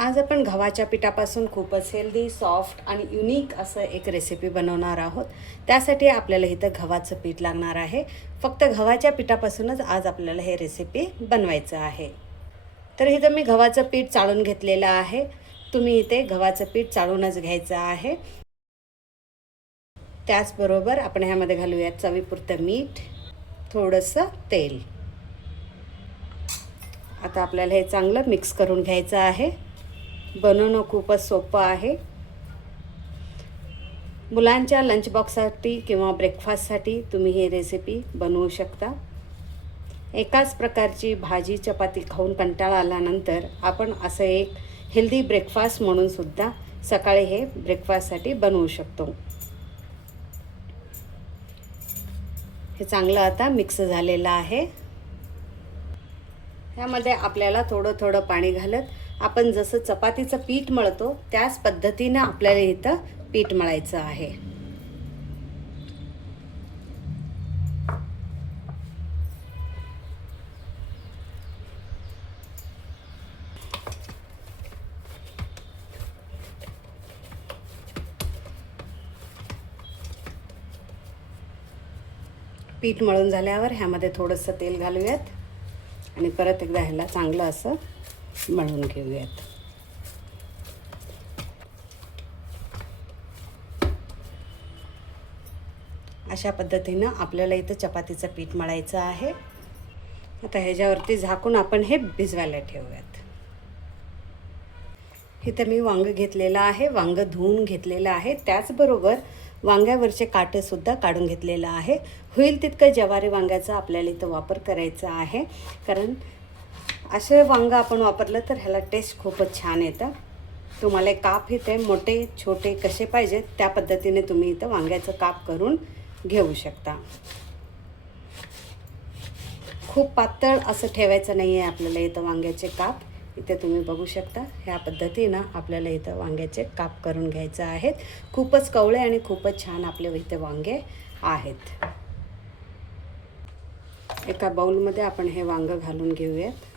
आज आपण गव्हाच्या पिठापासून खूपच हेल्दी, सॉफ्ट आणि युनिक असं एक रेसिपी बनवणार आहोत. त्यासाठी आपल्याला इथं गव्हाचं पीठ लागणार आहे. फक्त गव्हाच्या पिठापासूनच आज आपल्याला हे रेसिपी बनवायचं आहे. तर इथं मी गव्हाचं पीठ चाळून घेतलेलं आहे. तुम्ही इथे गव्हाचं पीठ चाळूनच घ्यायचं आहे. त्याचबरोबर आपण ह्यामध्ये घालूयात चवीपुरतं मीठ, थोडंसं तेल. आता आपल्याला हे चांगलं मिक्स करून घ्यायचं आहे. बनवणं खूपच सोपं आहे. मुलांच्या लंच बॉक्ससाठी किंवा ब्रेकफास्टसाठी तुम्ही ही रेसिपी बनवू शकता. एकाच प्रकारची भाजी चपाती खाऊन कंटाळा आल्यानंतर आपण असं एक हेल्दी ब्रेकफास्ट म्हणून सुद्धा सकाळी हे ब्रेकफास्टसाठी बनवू शकतो. हे चांगलं आता मिक्स झालेलं आहे. ह्यामध्ये आपल्याला थोडं थोडं पाणी घालत आपण जसं चपातीचं पीठ मळतो त्याच पद्धतीनं आपल्याला इथं पीठ मळायचं आहे. पीठ मळून झाल्यावर ह्यामध्ये थोडंसं तेल घालूयात आणि परत एकदा ह्याला चांगलं असं मळून घेऊयात. अशा पद्धतीनं आपल्याला इथं चपातीचं पीठ मळायचं आहे. आता ह्याच्यावरती झाकून आपण हे भिजवायला ठेवूयात. इथं मी वांगं घेतलेलं आहे. वांगं धुवून घेतलेलं आहे. त्याचबरोबर वांग्यावरचे काटेसुद्धा काढून घेतलेलं आहे. होईल तितकं ज्वारी वांग्याचा आपल्याला इथं वापर करायचा आहे, कारण असे वांगं आपण वापरलं तर ह्याला टेस्ट खूपच छान येतं. तुम्हाला काप इथे मोठे छोटे कसे पाहिजेत त्या पद्धतीने तुम्ही इथं वांग्याचं काप करून घेऊ शकता. खूप पातळ असं ठेवायचं नाही आहे आपल्याला इथं वांग्याचे काप. इथे तुम्ही बघू शकता ह्या पद्धतीनं आपल्याला इथं वांग्याचे काप करून घ्यायचे आहेत. खूपच कवळे आणि खूपच छान आपले इथे वांगे आहेत. एका बाउलमध्ये आपण हे वांगं घालून घेऊयात.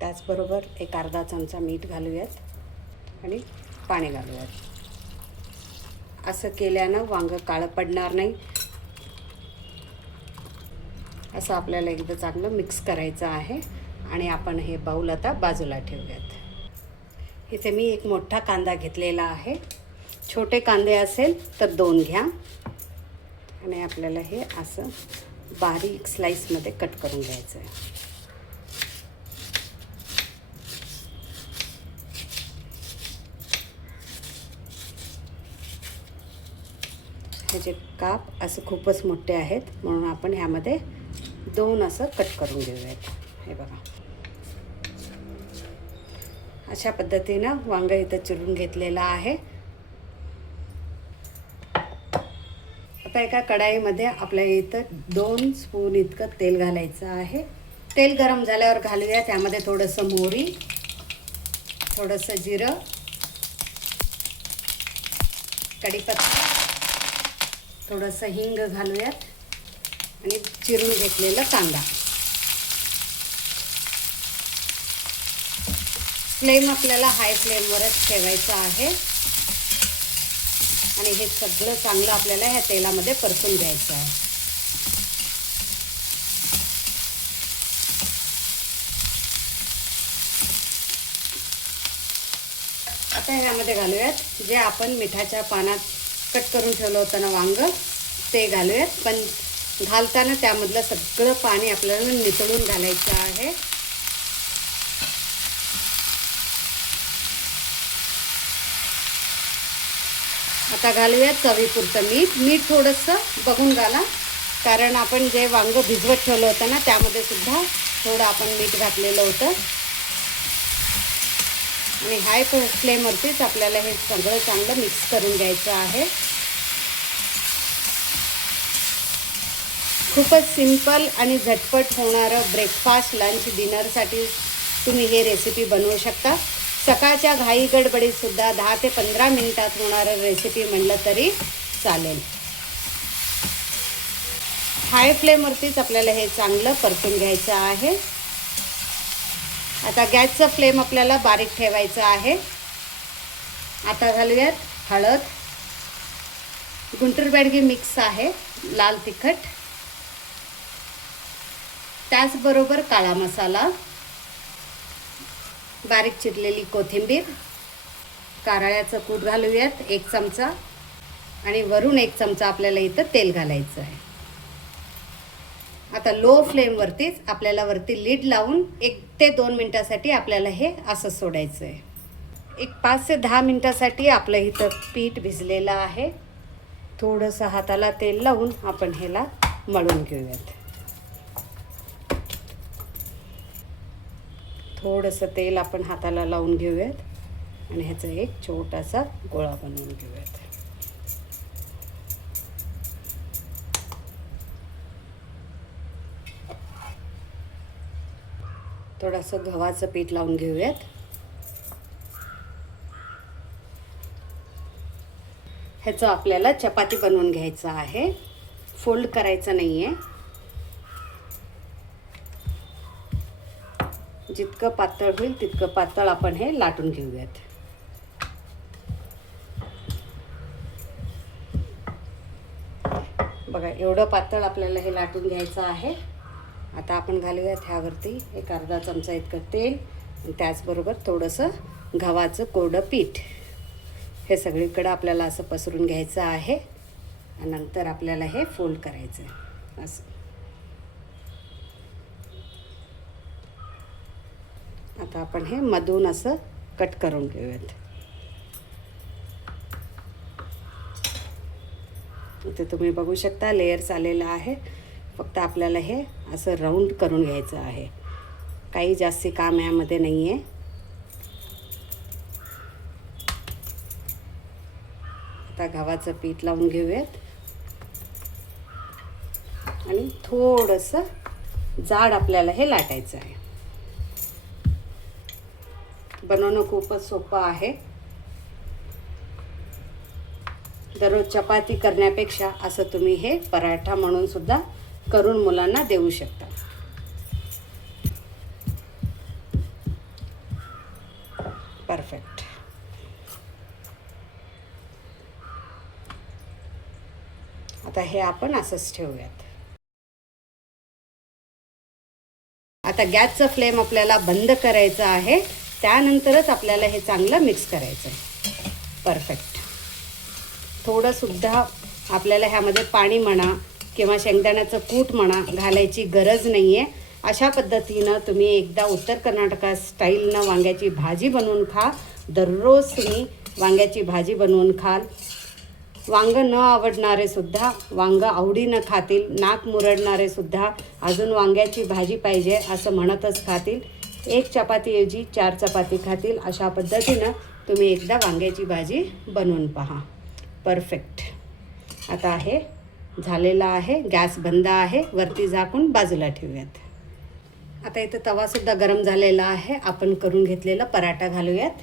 त्याचबरोबर एक अर्धा चमचा मीठ घालूयात आणि पाणी घालूयात. असं केल्यानं वांगं काळं पडणार नाही. असं आपल्याला एकदा चांगलं मिक्स करायचं आहे आणि आपण हे बाउल आता बाजूला ठेवूयात. इथे मी एक मोठा कांदा घेतलेला आहे. छोटे कांदे असेल तर 2 घ्या आणि आपल्याला हे असं बारीक स्लाइसमध्ये कट करून घ्यायचं आहे. ह्याचे काप असं खूपच मोठे आहेत म्हणून आपण ह्यामध्ये 2 असं कट करून घेऊयात. हे बघा, अशा पद्धतीनं वांगं इथं चिरून घेतलेलं आहे. आता एका कढाईमध्ये आपल्या इथं 2 स्पून इतकं तेल घालायचं आहे. तेल गरम झाल्यावर घालूया त्यामध्ये थोडंसं मोहरी, थोडंसं जिरं, कढीपत्ता, थोडंसं हिंग घालूयात आणि चिरून घेतलेला कांदा. फ्लेम आपल्याला हाय फ्लेमवरच ठेवायचा आहे आणि हे सगळं चांगलं आपल्याला ह्या तेलामध्ये परतून घ्यायचं आहे. आता ह्यामध्ये घालूयात जे आपण मिठाच्या पानात कट करून ठेवलं होतं ना वांगं, ते घालूयात. पण घालताना त्यामधलं सगळं पाणी आपल्याला नितळून घालायचं आहे. आता घालूयात चवीपुरतं मीठ. मीठ थोडंसं बघून घाला, कारण आपण जे वांगं भिजवत ठेवलं होतं ना त्यामध्ये सुद्धा थोडं आपण मीठ घातलेलं होतं. आणि हाय फ्लेमवरतीच आपल्याला हे सगळं चांगलं मिक्स करून घ्यायचं आहे. खूपच सिंपल आणि झटपट होणारं ब्रेकफास्ट, लंच, डिनरसाठी तुम्ही हे रेसिपी बनवू शकता. सकाळच्या घाई गडबडीतसुद्धा 10 ते 15 मिनिटात होणारं रेसिपी म्हणलं तरी चालेल. हाय फ्लेमवरतीच आपल्याला हे चांगलं परतून घ्यायचं आहे. आता गॅसचा फ्लेम आपल्याला बारीक ठेवायचा आहे. आता घालूयात हळद, गुंटूर बेडगे मिक्स आहे, लाल तिखट, त्याचबरोबर काळा मसाला, बारीक चिरलेली कोथिंबीर, कारळ्याचं कूट घालूयात 1 चमचा आणि वरून 1 चमचा आपल्याला इथं तेल घालायचं आहे. आता लो फ्लेमवरतीच आपल्याला वरती लीड लावून 1 ते 2 मिनटासाठी आपल्याला हे असं सोडायचं आहे. एक 5 ते 10 मिनटासाठी आपलं इथं पीठ भिजलेलं आहे. थोडंसं हाताला तेल लावून आपण ह्याला मळून घेऊयात. थोडंसं तेल आपण हाताला लावून घेऊयात आणि ह्याचा एक छोटासा गोळा बनवून घेऊयात. थोडंसं गव्हाचं पीठ लावून घेऊयात. ह्याचं आपल्याला चपाती बनवून घ्यायचं आहे, फोल्ड करायचं नाही आहे. जितकं पातळ होईल तितकं पातळ आपण हे लाटून घेऊयात. बघा एवढं पातळ आपल्याला हे लाटून घ्यायचं आहे. आता आपण घालूयात ह्यावरती एक अर्धा चमचा इतकं तेल आणि त्याचबरोबर थोडंसं गव्हाचं कोरडं पीठ. हे सगळीकडं आपल्याला असं पसरून घ्यायचं आहे आणि नंतर आपल्याला हे फोल्ड करायचं आहे असं. आता आपण हे मधून असं कट करून घेऊयात. इथे तुम्ही बघू शकता लेयर्स आलेलं आहे. फक्त आपल्याला हे असं राऊंड करून घ्यायचं आहे. काही जास्ती काम यामध्ये नाही आहे. आता गव्हाचं पीठ लावून घेऊयात आणि थोडंसं जाड आपल्याला हे लाटायचं आहे. बनवणं खूपच सोपं आहे. दररोज चपाती करण्यापेक्षा असं तुम्ही हे पराठा म्हणून सुद्धा करून मुलांना देऊ शकता. परफेक्ट. आता हे आपण असंच ठेवूयात. आता गॅसचा फ्लेम आपल्याला बंद करायचा आहे. त्यानंतरच आपल्याला हे चांगलं मिक्स करायचं आहे. परफेक्ट. थोडंसुद्धा आपल्याला ह्यामध्ये पाणी म्हणा किंवा शेंगदाण्याचं कूट म्हणा घालायची गरज नाही आहे. अशा पद्धतीनं तुम्ही एकदा उत्तर कर्नाटका स्टाईलनं वांग्याची भाजी बनवून खा. दररोज तुम्ही वांग्याची भाजी बनवून खाल. वांगं न आवडणारे सुद्धा वांगं आवडीनं खातील. नाक मुरडणारे सुद्धा अजून वांग्याची भाजी पाहिजे असं म्हणतच खातील. 1 चपातीऐवजी 4 चपाती खातील. अशा पद्धतीनं तुम्ही एकदा वांग्याची भाजी बनवून पहा. परफेक्ट. आता हे झालेलं आहे. गॅस बंद आहे. वरती झाकून बाजूला ठेवूयात. आता इथं तवासुद्धा गरम झालेला आहे. आपण करून घेतलेला पराठा घालूयात.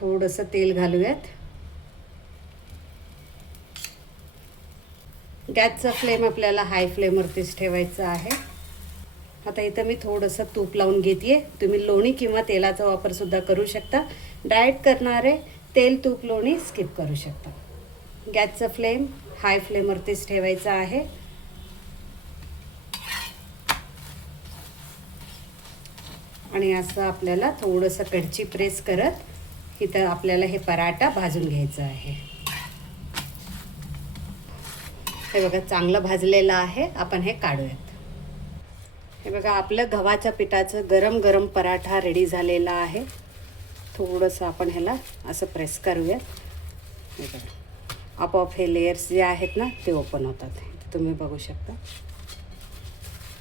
थोडंसं तेल घालूयात. गॅसचा फ्लेम आपल्याला हाय फ्लेमवरतीच ठेवायचा आहे. आता इथं मी थोडंसं तूप लावून घेते. तुम्ही लोणी किंवा तेलाचा वापरसुद्धा करू शकता. डाएट करणारे तेल तूप लोणी स्किप करू शकता. गॅसचा फ्लेम हाय फ्लेमवरतीच ठेवायचा आहे. आणि असं आपल्याला थोडंसं कढची प्रेस करत इथं आपल्याला हे पराठा भाजून घ्यायचं आहे. हे बघा चांगलं भाजलेलं आहे. आपण हे काढूयात. हे बघा आपलं गव्हाच्या पिठाचं गरम गरम पराठा रेडी झालेला आहे. थोडंसं आपण ह्याला असं प्रेस करूयात. हे बघा आपोआप हे लेयर्स जे आहेत ना ते ओपन होतात. तुम्ही बघू शकता.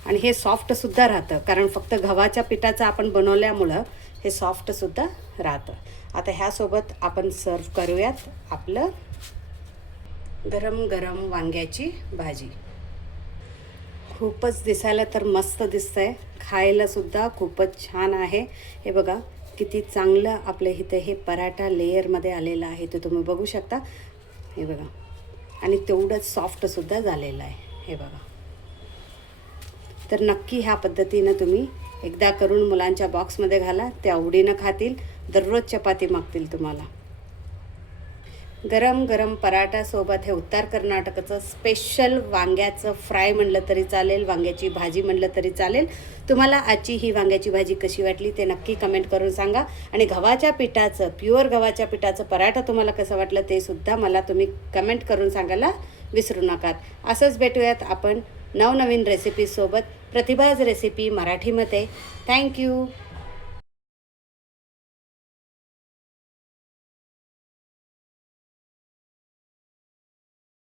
आणि हे सॉफ्टसुद्धा राहतं कारण फक्त गव्हाच्या पिठाचं आपण बनवल्यामुळं हे सॉफ्टसुद्धा राहतं. आता ह्यासोबत आपण सर्व करूयात आपलं गरम गरम वांग्याची भाजी. खूपच दिसायला तर मस्त दिसतंय. खायलासुद्धा खूपच छान आहे. हे बघा किती चांगलं आपल्या इथे हे पराठा लेयरमध्ये आलेलं आहे ते तुम्ही बघू शकता. हे बघा आणि तेवढंच सॉफ्टसुद्धा झालेलं आहे. हे बघा. तर नक्की ह्या पद्धतीनं तुम्ही एकदा करून मुलांच्या बॉक्समध्ये घाला, ते आवडीनं खातील, दररोज चपाती मागतील तुम्हाला. गरम गरम पराठासोबत हे उत्तर कर्नाटकाचं स्पेशल वांग्याचं फ्राय म्हणलं तरी चालेल, वांग्याची भाजी म्हणलं तरी चालेल. तुम्हाला आजची ही वांग्याची भाजी कशी वाटली ते नक्की कमेंट करून सांगा. आणि गव्हाच्या पिठाचं, प्युअर गव्हाच्या पिठाचं पराठा तुम्हाला कसं वाटलं ते सुद्धा मला तुम्ही कमेंट करून सांगायला विसरू नका. असंच भेटूयात आपण नवनवीन रेसिपीसोबत. प्रतिभाज रेसिपी मराठीमध्ये. थँक्यू.